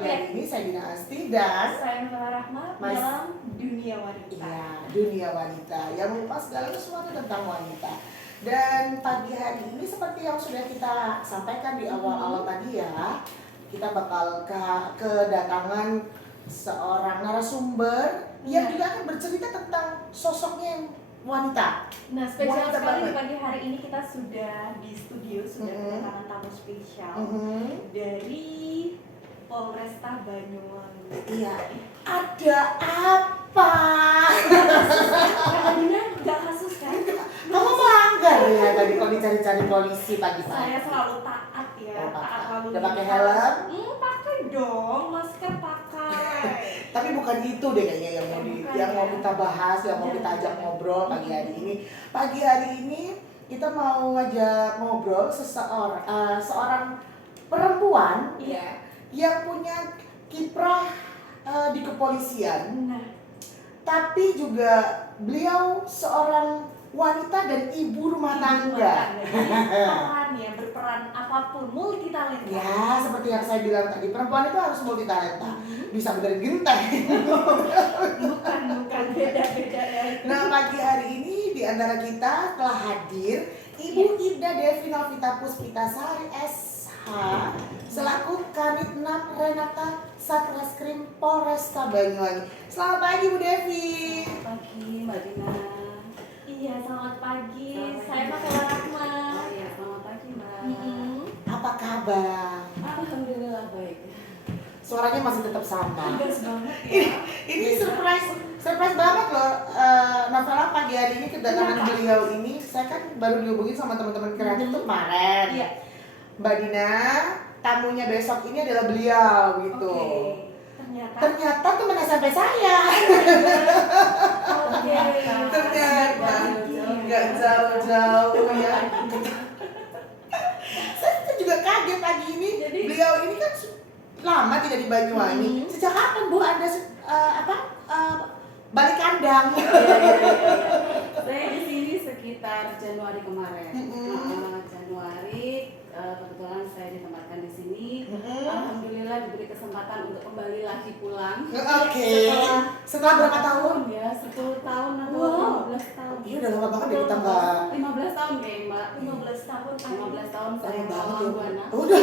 pagi hari ini saya Dina Asti dan saya Nurul Rahma dalam dunia wanita. Iya, dunia wanita yang mengupas segala sesuatu tentang wanita. Dan pagi hari ini seperti yang sudah kita sampaikan di awal-awal tadi ya, kita bakal kedatangan seorang narasumber yang juga akan bercerita tentang sosoknya yang wanita. Nah, spesial Wanita sekali banget. di pagi hari ini kita sudah di studio, sudah kedatangan tamu spesial dari Polresta Banyuwangi. Iya, ada apa? Kak Dina nggak kasus kan? Kamu melanggar ya tadi kalau dicari-cari polisi pagi-pagi. Saya selalu taat ya, Oh, taat lalu udah pakai lintas. helm? Pakai dong, masker pakai. Tapi bukan itu deh kayaknya yang mau Bukan mau ya. kita bahas, yang mau kita ajak ngobrol pagi hari ini. Pagi hari ini kita mau ngajak ngobrol seorang perempuan Iya. yang punya kiprah di kepolisian, Nah, tapi juga beliau seorang wanita dan ibu rumah tangga. Peran ya, berperan apapun, multi talenta. Ya, seperti yang saya bilang tadi, perempuan itu harus multi talenta. Bisa benerin genteng. Bukan beda-beda ya. Nah, pagi hari ini di antara kita telah hadir Ibu Ida Devi Novita Puspitasari SH selaku Kanit 6 Renata Satreskrim Polresta Banyuwangi. Selamat pagi Bu Devi. Pagi Mbak Dina. Iya, selamat pagi. Selamat Saya pagi. Makola Rahma. Oh iya, selamat pagi Mbak. Apa kabar? Alhamdulillah baik. Suaranya masih tetap sama. Tegas banget ya. Ini surprise banget loh. Novela pagi hari ini kedatangan beliau ini. Saya kan baru dihubungin sama teman-teman kreatif tuh kemarin. Iya. Mbak Dina, tamunya besok ini adalah beliau gitu. Oke. Ternyata teman SMP saya. Oke. Ternyata nggak jauh-jauh ya. Saya juga kaget pagi ini. Jadi- Beliau ini kan lama tidak di Banyuwangi. Sejak kapan Bu Anda balik kandang? Saya di sini sekitar Januari kemarin. Mm-mm. Januari kebetulan saya ditempatkan di sini. Mm-mm. Alhamdulillah diberi kesempatan untuk kembali lagi pulang. Oke. Setelah berapa tahun? Ya, 10 tahun atau Wow. 15 tahun. Iya udah lama banget ya kita nggak. 15 tahun kayak Mbak. 15 tahun. 15 tahun saya Lama banget melawan ya. buana. Udah.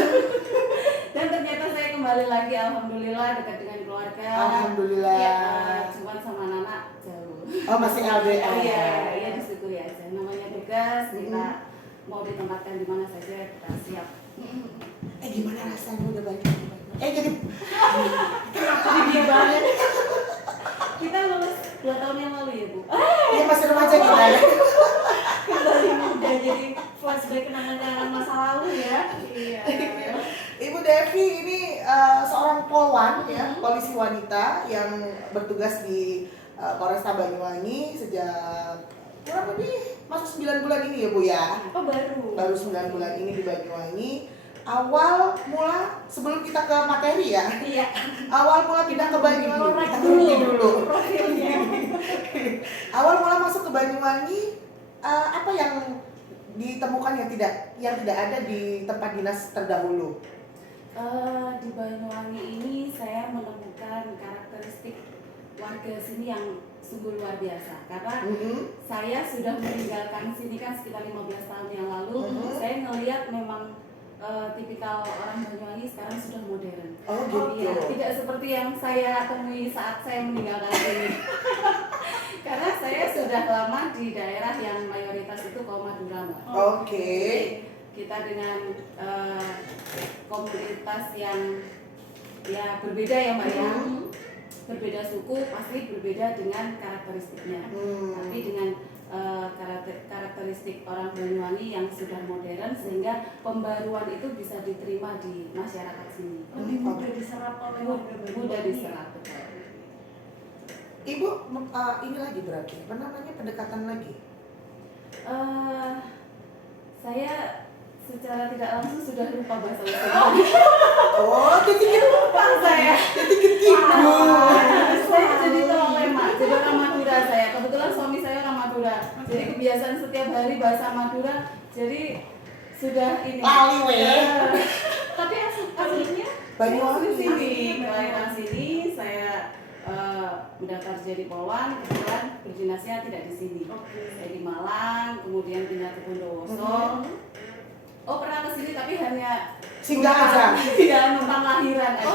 Dan ternyata saya kembali lagi, alhamdulillah dekat dengan keluarga. Alhamdulillah. Ya, cuman sama anak jauh. Oh masih LDR. Iya, ya disyukuri aja. Namanya tugas, kita mau ditempatkan di mana saja kita siap. Gimana rasanya udah balik lagi? Jadi Jadi banget. Kita lulus 2 tahun yang lalu ya Bu. ya masih remaja kita ya. Kembali muda, jadi flashback kenangan-kenangan masa lalu ya. Iya. Ibu Devi ini seorang polwan ya, polisi wanita yang bertugas di Polresta Banyuwangi sejak kurang lebih masuk 9 bulan ini ya Bu ya. Oh, baru. Baru 9 bulan ini di Banyuwangi. Awal mula sebelum kita ke materi ya. Iya. Awal mula pindah ke Banyuwangi. Korek Kita berhenti dulu. profilnya. Awal mula masuk ke Banyuwangi apa yang ditemukan yang tidak ada di tempat dinas terdahulu? Di Banyuwangi ini saya menemukan karakteristik warga sini yang sungguh luar biasa. Karena saya sudah meninggalkan sini kan sekitar 15 tahun yang lalu. Saya ngelihat memang tipikal orang Banyuwangi sekarang sudah modern. Oh gitu. Iya, tidak seperti yang saya temui saat saya meninggalkan sini. Karena saya sudah lama di daerah yang mayoritas itu kaum Madura, Mbak. Oke. Kita dengan komunitas yang ya berbeda ya Mbak ya. Berbeda suku pasti berbeda dengan karakteristiknya. Tapi dengan karakteristik orang Banyuwangi yang sudah modern sehingga pembaruan itu bisa diterima di masyarakat sini. Lebih mudah diserap oleh warga Banyuwangi. Mudah diserap, betul. Ibu ini lagi berarti apa namanya pendekatan lagi? Saya secara tidak langsung sudah lupa bahasa Banyuwangi. Oh, titik Lupa saya. Saya jadi tolong lemak, jadi orang Madura saya. Kebetulan suami saya orang Madura. Jadi kebiasaan setiap hari bahasa Madura. Jadi sudah ini. Lali weh. Tapi aslinya Banyuwangi. Asli sini. kerja di Polwan, kebetulan berdinasnya tidak di sini. Saya di Malang, kemudian pindah ke Bondowoso. Oh pernah ke sini tapi hanya Singgah aja. Iya, numpang lahiran aja.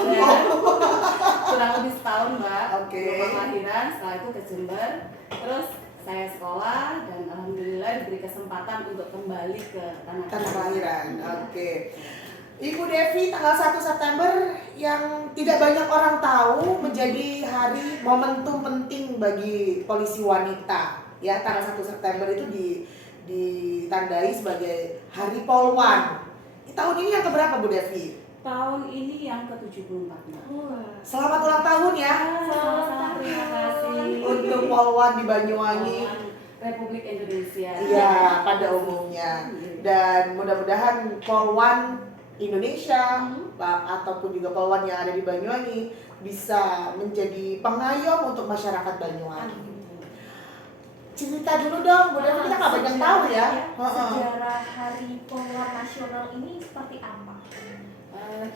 Kurang lebih setahun Mbak. Oke. Numpang lahiran, setelah itu ke Jember. Terus saya sekolah dan alhamdulillah diberi kesempatan untuk kembali ke tanah Kelahiran. Oke. Ibu Devi, tanggal 1 September yang tidak banyak orang tahu menjadi hari momentum penting bagi polisi wanita. Ya, tanggal 1 September itu ditandai sebagai Hari Polwan. Tahun ini yang keberapa Bu Devi? Tahun ini yang ke-74 Mbak. Selamat ulang tahun ya Sama-sama, terima kasih untuk Polwan di Banyuwangi. Polwan Republik Indonesia. Iya, pada umumnya. Dan mudah-mudahan Polwan Indonesia ataupun juga Polwan yang ada di Banyuwangi bisa menjadi pengayom untuk masyarakat Banyuwangi. Cerita dulu dong, Bu Devi, kita nggak banyak tahu ya. Sejarah Hari Polwan Nasional ini seperti apa?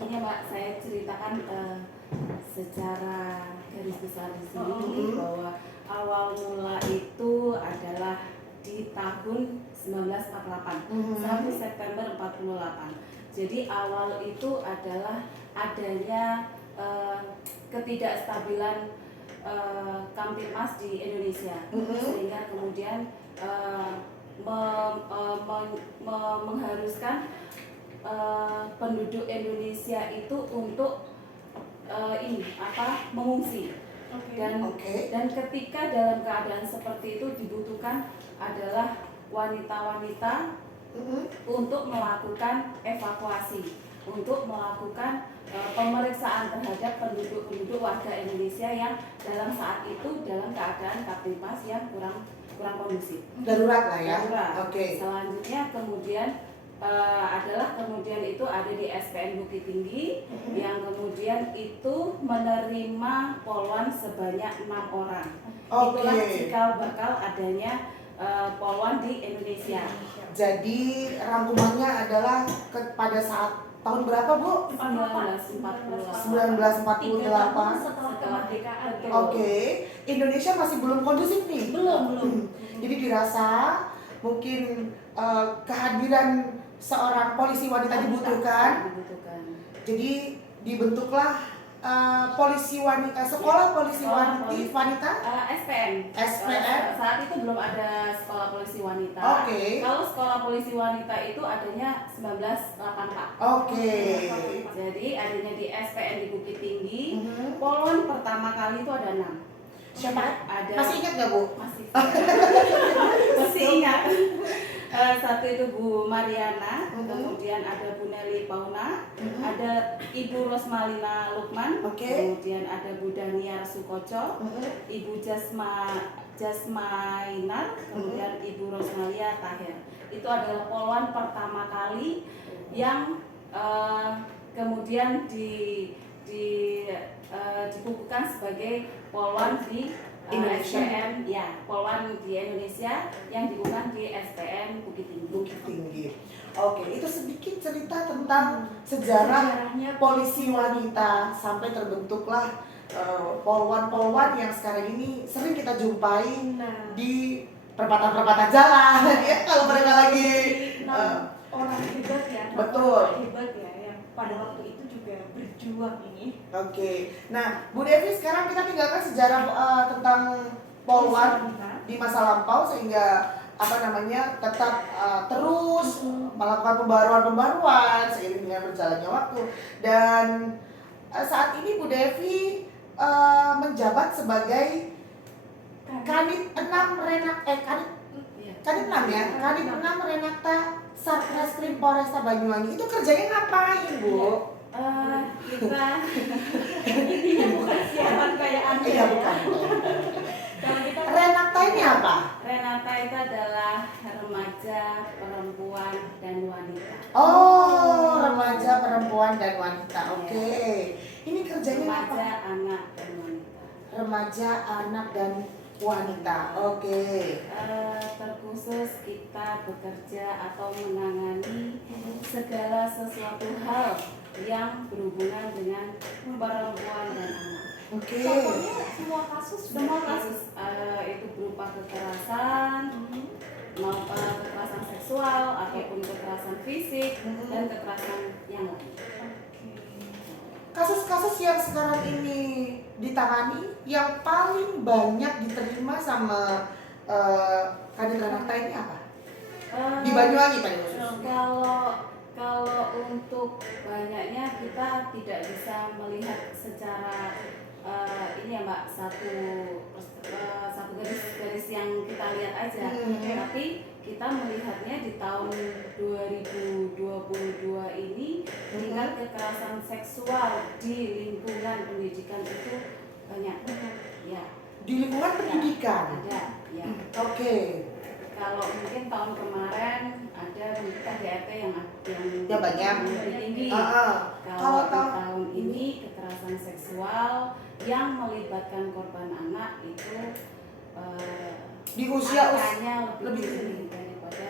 Gini Mbak, saya ceritakan secara garis besar di sini bahwa awal mula itu adalah di tahun 1948, 1 September 48. Jadi awal itu adalah adanya ketidakstabilan Kamtipmas di Indonesia, sehingga kemudian mengharuskan penduduk Indonesia itu untuk mengungsi. Dan ketika dalam keadaan seperti itu dibutuhkan adalah wanita-wanita untuk melakukan evakuasi, untuk melakukan pemeriksaan terhadap penduduk warga Indonesia yang dalam saat itu dalam keadaan Kamtipmas yang kurang kondusif. Darurat lah ya. Darurat. Selanjutnya kemudian kemudian itu ada di SPN Bukit Tinggi yang kemudian itu menerima polwan sebanyak 6 orang. Itulah cikal bakal adanya polwan di Indonesia. Jadi rangkumannya adalah pada saat tahun berapa Bu? 1948. Setelah kemerdekaan. Indonesia masih belum kondusif nih. Belum. Jadi dirasa mungkin kehadiran seorang polisi wanita dibutuhkan. Jadi dibentuklah polisi wanita, sekolah polisi wanita. SPN. Saat itu belum ada sekolah polisi wanita. Kalau sekolah polisi wanita itu adanya 1984. Jadi adanya di SPN di Bukit Tinggi. Polwan pertama kali itu ada 6. Siapa? Ada. Masih ingat nggak Bu? Masih ingat. Satu itu Bu Mariana, kemudian ada Bu Nelly Pauna, ada Ibu Rosmalina Lukman, kemudian ada Bu Daniar Sukoco, Ibu Jasmainar, kemudian Ibu Rosmalia Tahir. Itu adalah polwan pertama kali yang kemudian dikukuhkan sebagai polwan di SPN, ya, polwan di Indonesia yang dikukuhkan di SPN Bukit Tinggi. Itu sedikit cerita tentang sejarahnya polisi wanita sampai terbentuklah polwan-polwan yang sekarang ini sering kita jumpai di perempatan-perempatan jalan ya, kalau mereka lagi orang hebat ya. Betul. Orang hebat ya yang pada waktu itu juga berjuang ini. Nah Bu Devi, sekarang kita tinggalkan sejarah tentang polwan di masa lampau sehingga tetap terus melakukan pembaruan seiring dengan berjalannya waktu. Dan saat ini Bu Devi menjabat sebagai Kanit 6 Renakta Satreskrim Polresta Banyuwangi. Itu kerjanya ngapain Bu? Intinya bukan siaran kayak Anda ya. Bukan. Renakta ini apa? Renata itu adalah remaja, perempuan, dan wanita. Remaja, perempuan, dan wanita. Ini kerjanya remaja, apa? Anak, dan wanita. Remaja, anak, dan wanita. Terkhusus kita bekerja atau menangani segala sesuatu hal yang berhubungan dengan perempuan dan anak. Oke. Contohnya semua kasus. Semua kasus itu berupa kekerasan, mau kekerasan seksual ataupun kekerasan fisik dan kekerasan yang lain. Kasus-kasus yang sekarang ini ditangani yang paling banyak diterima sama kader anak ini apa? Di Banyuwangi paling khusus. Kalau untuk banyaknya kita tidak bisa melihat secara ini ya Mbak, satu garis yang kita lihat aja. Tapi kita melihatnya di tahun 2022 ini tingkat kekerasan seksual di lingkungan pendidikan itu banyak. Ya. Di lingkungan pendidikan. Ada. Ya. Oke. Kalau mungkin tahun kemarin ada mungkin KDRT yang banyak. lebih tinggi. Kalau Kalau di tahun ini kekerasan seksual yang melibatkan korban anak itu di usia angkanya lebih lebih tinggi. tinggi daripada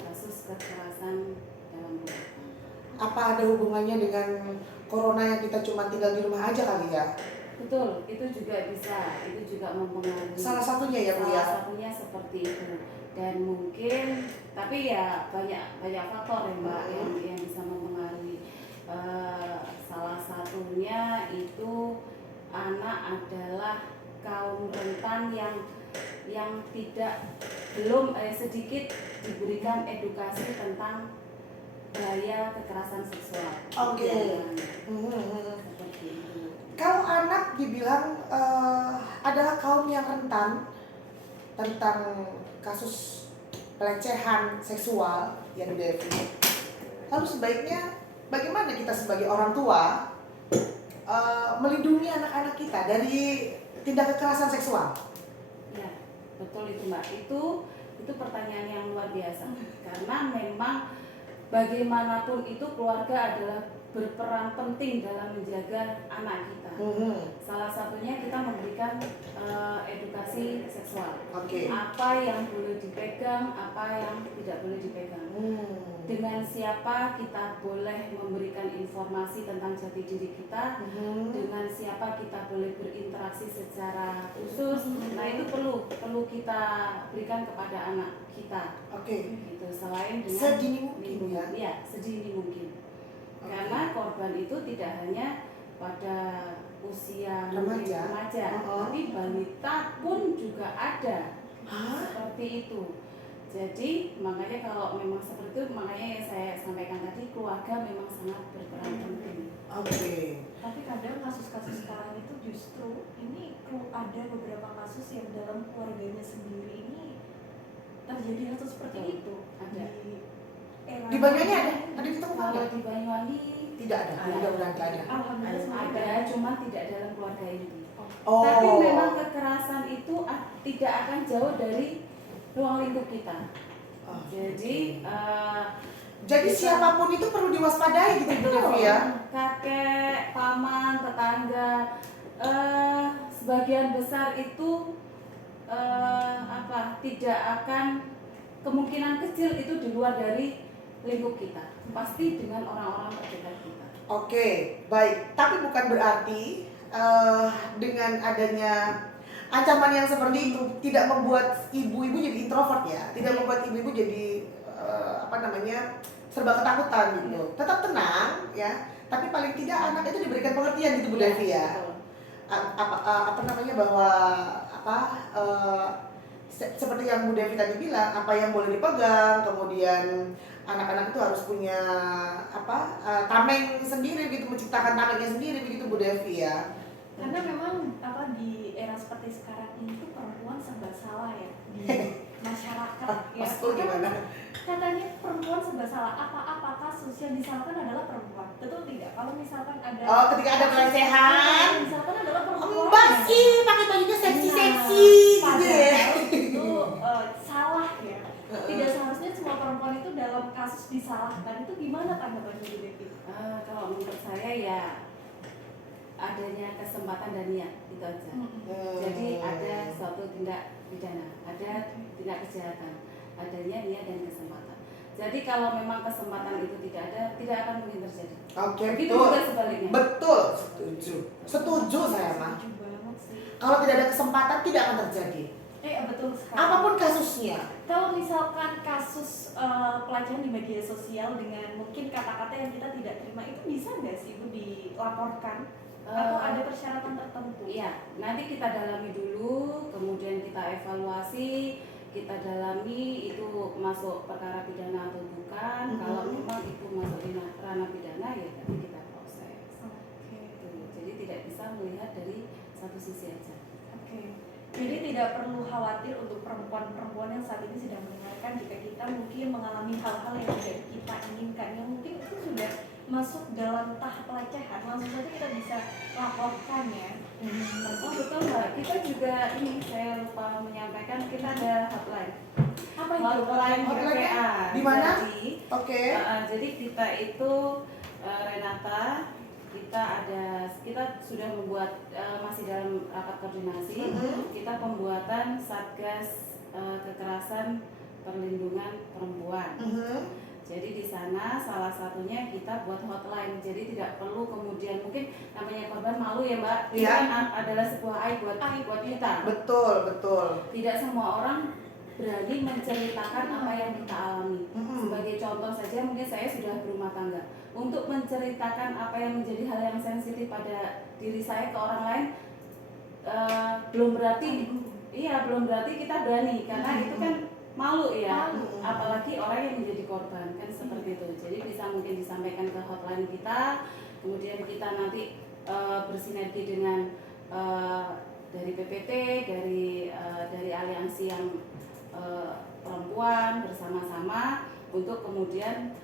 kasus kekerasan dalam rumah tangga. Apa ada hubungannya dengan corona yang kita cuma tinggal di rumah aja kali ya? Betul, itu juga bisa, itu juga mempengaruhi. Salah satunya ya Bu ya? Salah satunya seperti itu. Dan mungkin, tapi ya banyak faktor ya Mbak yang bisa mempengaruhi. Salah satunya itu anak adalah kaum rentan yang belum sedikit diberikan edukasi tentang bahaya kekerasan seksual. Oke. Seperti itu. Kalau anak dibilang adalah kaum yang rentan tentang kasus pelecehan seksual yang Devi, lalu sebaiknya bagaimana kita sebagai orang tua melindungi anak-anak kita dari tindak kekerasan seksual? Ya, betul itu Mbak. Itu pertanyaan yang luar biasa. Karena memang bagaimanapun itu keluarga adalah berperan penting dalam menjaga anak kita. Salah satunya kita memberikan edukasi seksual. Oke. Apa yang boleh dipegang, apa yang tidak boleh dipegang. Dengan siapa kita boleh memberikan informasi tentang jati diri kita, dengan siapa kita boleh berinteraksi secara khusus. Nah itu perlu kita berikan kepada anak kita. Oke. Gitu. Selain dengan Sedini mungkin ya? lingkungan. Ya, sedini mungkin. Karena korban itu tidak hanya pada usia remaja, tapi balita pun juga ada. Seperti itu. Jadi makanya kalau memang seperti itu, makanya yang saya sampaikan tadi, keluarga memang sangat berperan penting. Oke. Tapi kadang kasus-kasus sekarang itu justru ini ada beberapa kasus yang dalam keluarganya sendiri ini terjadi hal seperti itu. Ada. Di Banyuwangi ada? Tadi kita Kalau di Banyuwangi tidak ada. Mudah-mudahan tidak ada. Alhamdulillah ada, cuma tidak dalam keluarga inti. Oh. Tapi memang kekerasan itu tidak akan jauh dari ruang lingkup kita. Jadi Jadi siapapun itu perlu diwaspadai gitu Bu Devi ya? Kakek, paman, tetangga, sebagian besar itu tidak akan, kemungkinan kecil itu di luar dari lingkup kita, pasti dengan orang-orang terdekat kita. Oke, baik. Tapi bukan berarti dengan adanya ancaman yang seperti itu tidak membuat ibu-ibu jadi introvert ya, tidak membuat ibu-ibu jadi serba ketakutan gitu. Tetap tenang ya, tapi paling tidak anak itu diberikan pengertian gitu Bu Devi ya. Bahwa seperti yang Bu Devi tadi bilang, apa yang boleh dipegang, kemudian anak-anak itu harus punya tameng sendiri gitu, menciptakan tamengnya sendiri begitu Bu Devi ya. Karena memang di era seperti sekarang ini tuh perempuan serba salah ya di masyarakat ya. Maksudnya gimana? Katanya perempuan serba salah, apa-apa kasus yang disalahkan adalah perempuan. Betul tidak? Kalau misalkan ada ketika ada pelecehan, misalkan adalah perempuan. Mbak sih pakai bajunya seksi-seksi gitu ya. Itu salah ya. Tidak seharusnya semua perempuan itu dalam kasus disalahkan. Itu gimana tanggapan Bu Devi? Kalau menurut saya ya adanya kesempatan dan niat itu aja. Jadi ada suatu tindak pidana, ada tindak kejahatan, adanya niat dan kesempatan. Jadi kalau memang kesempatan itu tidak ada, tidak akan mungkin terjadi. Oke, Begitu betul. juga sebaliknya. Betul, setuju saya mah. Setuju banget sih. Kalau tidak ada kesempatan tidak akan terjadi. Betul sekali. Apapun kasusnya. Kalau misalkan kasus pelecehan di media sosial dengan mungkin kata-kata yang kita tidak terima itu bisa nggak sih Bu dilaporkan? Atau ada persyaratan tertentu? Iya, nanti kita dalami dulu, kemudian kita evaluasi, kita dalami itu masuk perkara pidana atau bukan. Kalau memang itu masuk di ranah pidana ya nanti kita proses. Oke. Jadi tidak bisa melihat dari satu sisi aja. Oke. Jadi tidak perlu khawatir untuk perempuan-perempuan yang saat ini sedang mendengarkan jika kita mungkin mengalami hal-hal yang tidak kita inginkan, yang mungkin itu sudah masuk dalam tahap pelecehan, langsung saja kita bisa laporkan ya. Oh betul Mbak, kita juga ini saya lupa menyampaikan kita ada hotline. Apa itu? Hotline Hotline-nya PPA. di mana? Jadi, Oke. jadi kita itu Renata, kita sudah membuat masih dalam rapat koordinasi. Kita pembuatan Satgas Kekerasan Perlindungan Perempuan. Jadi di sana salah satunya kita buat hotline. Jadi tidak perlu kemudian mungkin namanya korban malu ya Mbak. Itu Iya. kan adalah sebuah aib buat kita. Betul, betul. Tidak semua orang berani menceritakan apa yang kita alami. Sebagai contoh saja mungkin saya sudah berumah tangga. Untuk menceritakan apa yang menjadi hal yang sensitif pada diri saya ke orang lain belum berarti kita berani karena itu kan malu ya. Apalagi orang yang menjadi korban kan seperti itu. Jadi bisa mungkin disampaikan ke hotline kita, kemudian kita nanti bersinergi dengan dari PPT, dari aliansi yang perempuan bersama-sama untuk kemudian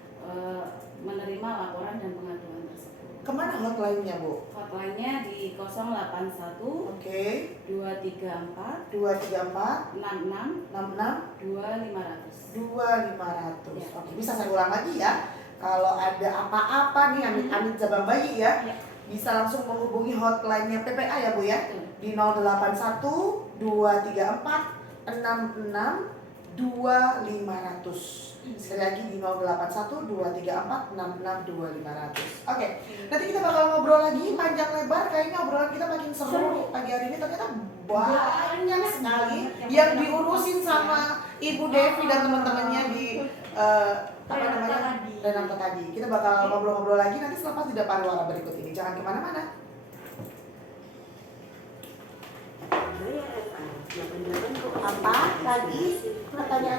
menerima laporan dan pengaduan tersebut. Kemana hotline-nya, Bu? Hotline-nya di 081 Oke. 234 234 66 66 2500. 2500. Ya. Oke, bisa saya ulang lagi ya. Kalau ada apa-apa nih amit-amit jabang bayi ya, Ya. bisa langsung menghubungi hotline-nya PPA ya, Bu ya. Betul. Di 081 234 66 2500. Sekali lagi di 081 234 66 2500. Oke, nanti kita bakal ngobrol lagi panjang lebar. Kayaknya obrolan kita makin seru pagi hari ini. Ternyata banyak sekali yang diurusin sama Ibu Devi dan teman-temannya di Renata tadi. Kita bakal ngobrol-ngobrol lagi nanti selepas jeda pariwara berikut ini. Jangan kemana-mana. Apa tadi pertanyaan